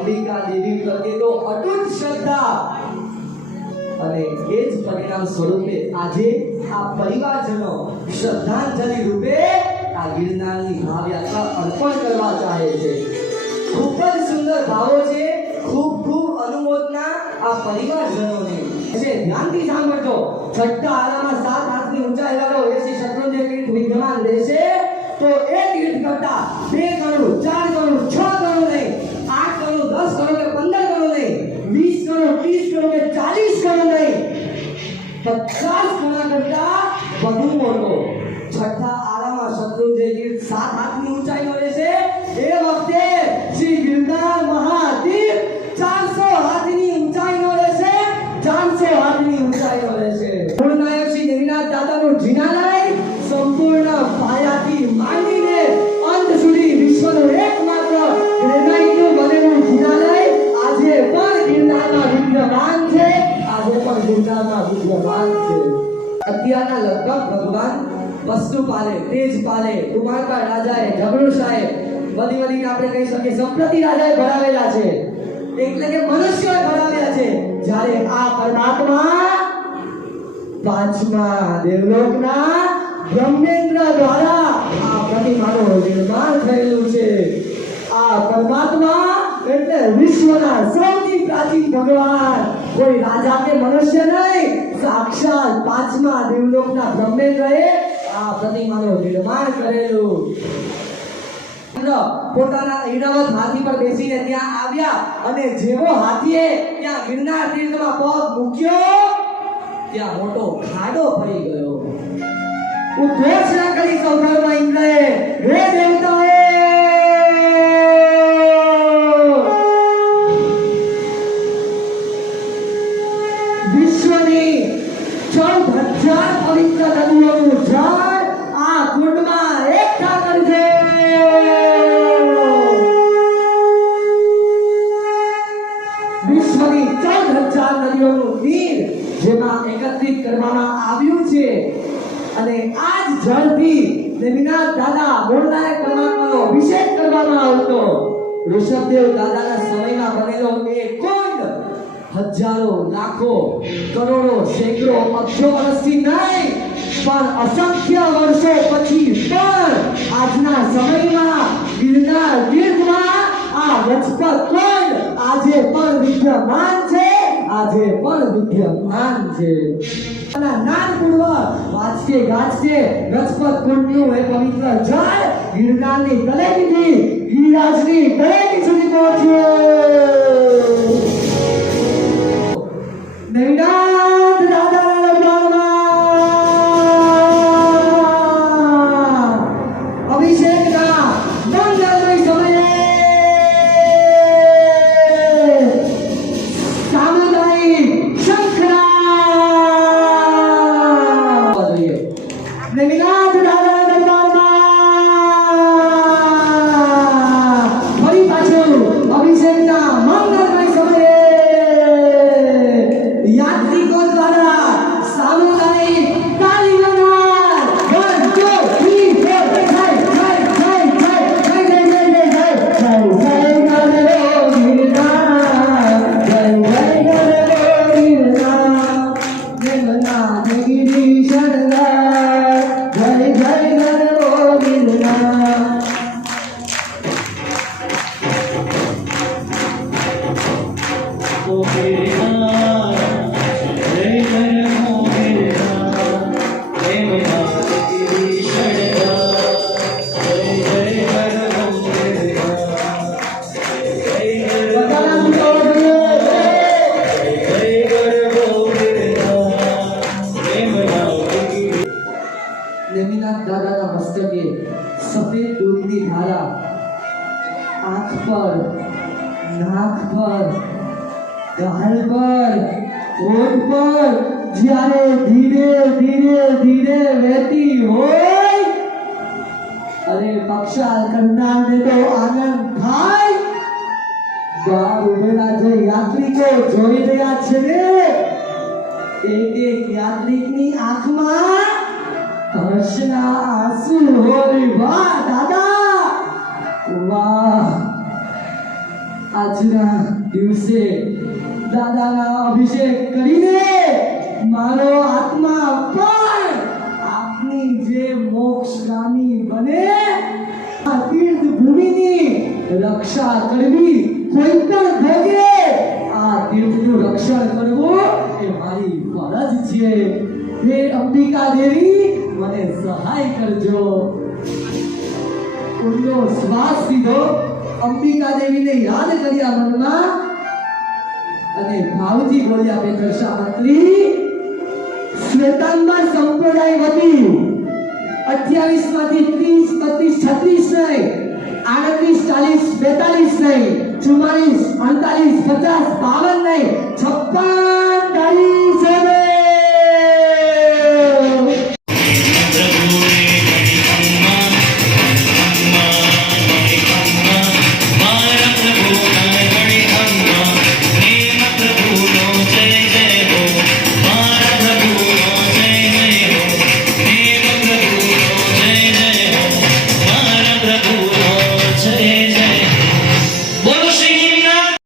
અંબિકા દેવી પ્રત્યે તો અતૂટ શ્રદ્ધા અને એ જ પરિણામ સ્વરૂપે આજે આ પરિવારજનો શ્રદ્ધાંજલિ રૂપે આ ગિરનારની મહાયાત્રા અર્પણ કરવા ચાહે છે. ખૂબ જ સુંદર ભાવો છે. ખૂબ ખૂબ અનુમોદના આ પરિવારજનોને છે. ધ્યાનથી સાંભળજો. છઠ્ઠા આરામાં 7 હાથની ઊંચાઈ વાળો એસી શત્રુંજય તીર્થ વિદ્યમાન રહેશે તો એ તીર્થ કરતા 2 કરોડ 4 કરોડ 6 કરોડ નહીં, 8 કરોડ 10 કરોડ કે 15 કરોડ નહીં, 20 કરોડ 30 કરોડ કે 40 કરોડ નહીં, 50 ગણા કરતા વધુ મોટો છઠ્ઠા આરામાં શત્રુંજય તીર્થ 7 હાથની ઊંચાઈનો રહેશે. એ વખતે શ્રી ગિરનાર મહાતીર્થ 400 હાથની ઊંચાઈનો રહેશે. 400 હાથની ઊંચાઈનો રહેશે. પૂર્ણાયક શ્રી દેવીનાથ દાદાનું જિનાલય સંપૂર્ણ પાયાથી માંડીને અંત સુધી વિશ્વનું એકમાત્ર ગ્રેનાઇટનું બનેલું જિનાલય આજે પણ ગિરનારમાં વિદ્યમાન છે. આજે પણ ગિરનારમાં વિદ્યમાન છે. અત્યારના લગભગ ભગવાન વસ્તુપાલે, તેજપાલે, કુમારપાળ રાજાએ, ઝઘડુ સાહેબ, બધી આપણે કહી શકીએ સંપ્રતિ રાજાએ ભરાવેલા છે, એટલે કે મનુષ્યોએ ભરાવ્યા છે. જ્યારે આ પરમાત્મા 5મા દેવલોકના બ્રહ્મેન્દ્ર દ્વારા આ પ્રતિમાનું નિર્માણ થયેલું છે. આ પરમાત્મા એટલે વિશ્વના સૌથી પ્રાચીન ભગવાન કોઈ રાજા કે મનુષ્ય નહીં, સાક્ષાત 5મા દેવલોકના બ્રહ્મેન્દ્રએ આ પ્રતિમાનું નિર્માણ કરેલું. પોતાના ઐરાવત હાથી પર બેસીને ત્યાં આવ્યા અને જેવો હાથીએ ત્યાં ગિરનાર તીર્થમાં પગ મૂક્યો ત્યાં મોટો ખાડો પડી ગયો. ઉદ્ઘોષણા કરી સૌધર્મા ઇન્દ્રએ, હે દેવતાએ, વિશ્વની 14,000 પવિત્ર નદીઓનું જળ આ કુંડમાં એકઠા કરજે. વિશ્વની 14,000 નદીઓનું નીર જેમાં એકત્રિત કરવામાં આવ્યું છે અને આ જ જળથી દેવીનાથ દાદા મોરનાયક પરમાત્માનો અભિષેક કરવામાં આવતો. ઋષભદેવ દાદાના સમયમાં બનેલો એ કુંડ હજારો, લાખો, કરોડો, સેંકડો, અબજો વર્ષથી નહીં પણ અસંખ્ય વર્ષો પછી પણ આજના સમયમાં ગિરનાર તીર્થમાં આ રજપત કુંડ આજે પણ વિદ્યમાન છે. આજે પણ વિદ્યમાન છે. નાનપૂર્વ વાંચતે ગાજતે રજપત કુંડનું એ પવિત્ર જળ ગિરનારની તળેટીથી ગિરિરાજની તળેટી સુધી પહોંચ્યું. દેવીનાથ દાદાના દરબારમાં અભિષેકના મંગલમય સમયે સામુદાયિક શંખનાદ દેવીનાથ દાદાના દરબારમાં ફરી પાછું અભિષેકના મંગલમય સમયે યાત્રિકો દ્વારા સામુદાયિક તાલીઓના 1 2 3 દેવીનાથ દાદાના મસ્તકે સફેદ દૂધની ધારા આંખ પર, નાક પર, ગાલ પર, હોઠ પર જ્યારે ધીરે ધીરે ધીરે વહેતી હોય, અરે પક્ષાલ કરનારને તો આનંદ થાય. બહાર ઉભેલા જે યાત્રિકો જોઈ રહ્યા છે ને, એક યાત્રિકની આંખમાં હર્ષના આંસુ હોય. વાહ દાદા વાહ, આજના દિવસે દાદાના અભિષેક કરીને મારો આત્મા પણ આપની જે મોક્ષગામી બને આ તીર્થ ભૂમિની રક્ષા કરવી, કોઈ પણ ભોગે આ તીર્થનું રક્ષણ કરવું એ મારી ફરજ છે. હે અંબિકા દેવી, મને સહાય કરજો. ઊંડો શ્વાસ લીધો, અંબિકા દેવીને યાદ કર્યા મનમાં અને ભાવજી બોલ્યા, બેટરશા મંત્રી, શ્વેતાંબર સંપ્રદાય વતી 28 માંથી 30, 32, 36 નહીં, 38, 40, 42 નહીં, 44, 48, 50, 52 નહીં, 56 ડાળી છે.